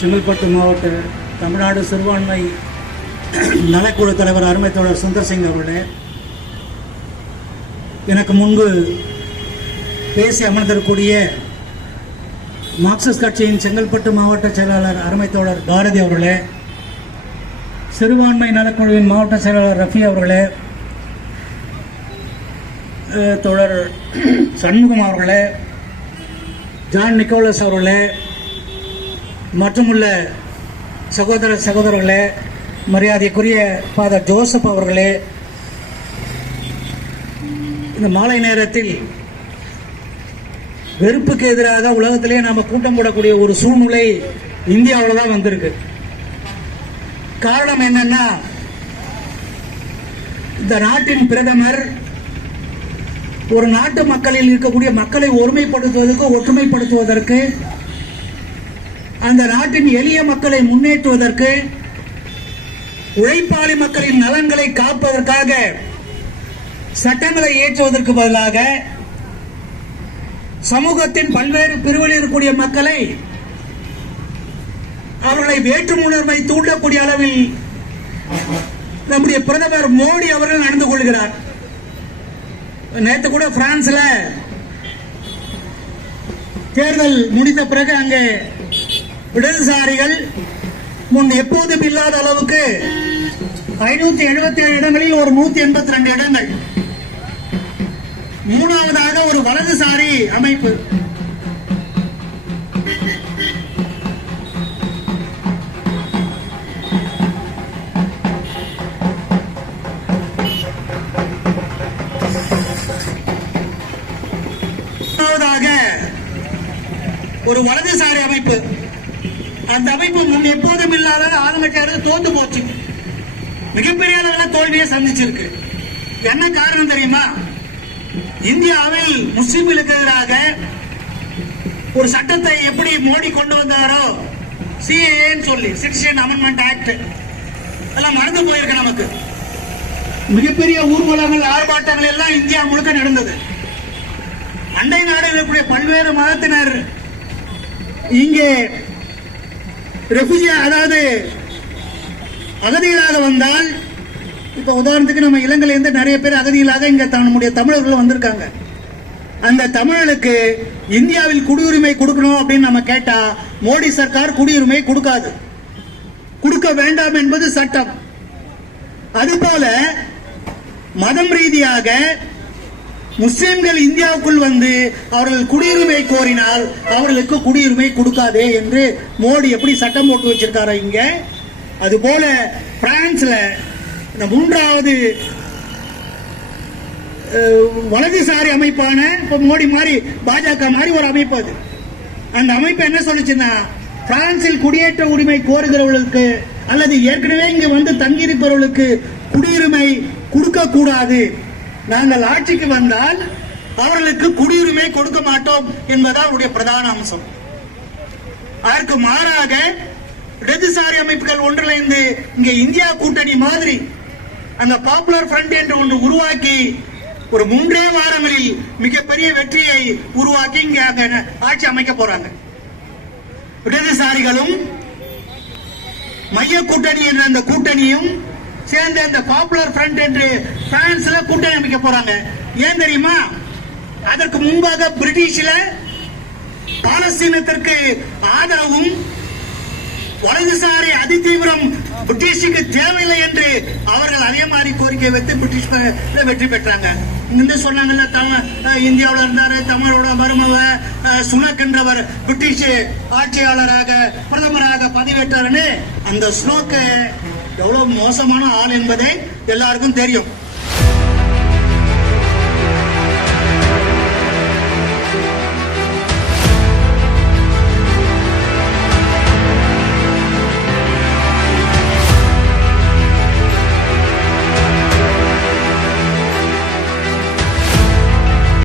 செங்கல்பட்டு மாவட்ட தமிழ்நாடு சிறுபான்மை நலக்குழு தலைவர் அருமை தோழர் சுந்தர் சிங் அவர்களே, எனக்கு முன்பு பேசி அமர்ந்திருக்கக்கூடிய மார்க்சிஸ்ட் கட்சியின் செங்கல்பட்டு மாவட்ட செயலாளர் அருமை தோழர் பாரதி அவர்களே, சிறுபான்மை நலக்குழுவின் மாவட்ட செயலாளர் ரஃபி அவர்களே, தோழர் சண்முகம் அவர்களே, ஜான் நிக்கோலஸ் அவர்களே, மற்றுமுள்ள சகோதர சகோதரர்களே, மரியாதைக்குரிய ஃபாதர் ஜோசப் அவர்களே, இந்த மாலை நேரத்தில் வெறுப்புக்கு எதிராக உலகத்திலே நாம கூட்டம் போடக்கூடிய ஒரு சூழ்நிலை இந்தியாவில் தான் வந்திருக்கு. காரணம் என்னன்னா, இந்த நாட்டின் பிரதமர் ஒரு நாட்டு மக்களில் இருக்கக்கூடிய மக்களை ஒருமைப்படுத்துவதற்கு, ஒற்றுமைப்படுத்துவதற்கு, அந்த நாட்டின் எளிய மக்களை முன்னேற்றுவதற்கு, உழைப்பாளி மக்களின் நலன்களை காப்பதற்காக சட்டங்களை இயற்றுவதற்கு பதிலாக சமூகத்தின் பல்வேறு பிரிவில் இருக்கக்கூடிய மக்களை அவர்களை வேற்றுமுணர்வை தூண்டக்கூடிய அளவில் நம்முடைய பிரதமர் மோடி அவர்கள் நடந்து கொள்கிறார். நேற்று கூட பிரான்ஸ்ல தேர்தல் முடிந்த பிறகு அங்கே இடதுசாரிகள் முன் எப்போதும் இல்லாத அளவுக்கு 577 இடங்களில் ஒரு 182 இடங்கள், மூணாவதாக ஒரு வலதுசாரி அமைப்பு ஒரு வலதுசாரி அமைப்பு, அந்த அமைப்பு முன் எப்போதும் இல்லாத ஆளுங்கட்சியாளர்கள் தோத்து போச்சு, மிகப்பெரிய அளவில் தோல்வியை சந்திச்சிருக்கு. என்ன காரணம் தெரியுமா? இந்தியாவில் முஸ்லிம்களுக்கு எதிராக ஒரு சட்டத்தை எப்படி மோடி கொண்டு வந்தாரோ, சிஏஏன்னு சொல்லி, சிட்டிசன் அமெண்ட்மெண்ட் ஆக்ட், எல்லாம் மறந்து போயிருக்கு நமக்கு. மிகப்பெரிய ஊர்வலங்கள், ஆர்ப்பாட்டங்கள் எல்லாம் இந்தியா முழுக்க நடந்தது. அண்டை நாடுகளில் இருக்கக்கூடிய பல்வேறு மதத்தினர் இங்கே ரெஃப்யூஜி, அதாவது அகதிகளாக வந்தால், இப்ப உதாரணத்துக்கு நம்ம இலங்கையில இருந்து நிறைய பேர் அகதிகளாக இங்க நம்முடைய தமிழர்கள் வந்திருக்காங்க. அந்த தமிழர்களுக்கு இந்தியாவில் குடியுரிமை கொடுக்கணும் அப்படின்னு நம்ம கேட்டா மோடி சர்க்கார் குடியுரிமை கொடுக்காது, கொடுக்க வேண்டாம் என்பது சட்டம். அதுபோல மதம் ரீதியாக முஸ்லிம்கள் இந்தியாவுக்குள் வந்து அவர்கள் குடியுரிமை கோரினால் அவர்களுக்கு குடியுரிமை கொடுக்காதே என்று மோடி எப்படி சட்டம் போட்டு வச்சிருக்காரு இங்க. அதுபோல பிரான்ஸ்ல இந்த மூன்றாவது வலதுசாரி அமைப்பான மோடி மாதிரி பாஜக மாதிரி ஒரு அமைப்பு, அது அந்த அமைப்பு என்ன சொல்லுச்சுன்னா, பிரான்சில் குடியேற்ற உரிமை கோருகிறவர்களுக்கு அல்லது ஏற்கனவே இங்க வந்து தங்கியிருப்பவர்களுக்கு குடியுரிமை கொடுக்க கூடாது, நாங்கள் ஆட்சிக்கு வந்தால் அவர்களுக்கு குடியுரிமை கொடுக்க மாட்டோம் என்பதான் அவருடைய பிரதான அம்சம். அதற்கு மாறாக இடதுசாரி அமைப்புகள் ஒன்றிணைந்து இங்க இந்தியா கூட்டணி மாதிரி அந்த பாப்புலர் ஃப்ரண்ட் என்று ஒன்று உருவாக்கி ஒரு 3 வாரங்களில் மிகப்பெரிய வெற்றியை உருவாக்கி இங்க ஆட்சி அமைக்க போறாங்க. இடதுசாரிகளும் மைய கூட்டணி என்ற அந்த கூட்டணியும் சேர்ந்த அந்த பாப்புலர் ஃப்ரண்ட் என்று பிரான்ஸ்ல கூட்டணி அமைக்க போறாங்க. ஏன் தெரியுமா? அதற்கு முன்பாக பிரிட்டிஷ்ல பாலஸ்தீனத்திற்கு ஆதரவும் வலதுசாரி அதிதீவிரம் பிரிட்டிஷுக்கு தேவையில்லை என்று அவர்கள் அதே மாதிரி கோரிக்கை வைத்து பிரிட்டிஷ் வெற்றி பெற்றாங்க. இங்க சொன்னாங்கல்ல, இந்தியாவில் இருந்தாரு தமிழோட மருமவ சுனக் என்றவர் பிரிட்டிஷ் ஆட்சியாளராக பிரதமராக பதவியேற்றாருன்னு. அந்த சுனக் எவ்வளவு மோசமான ஆள் என்பதை எல்லாருக்கும் தெரியும்.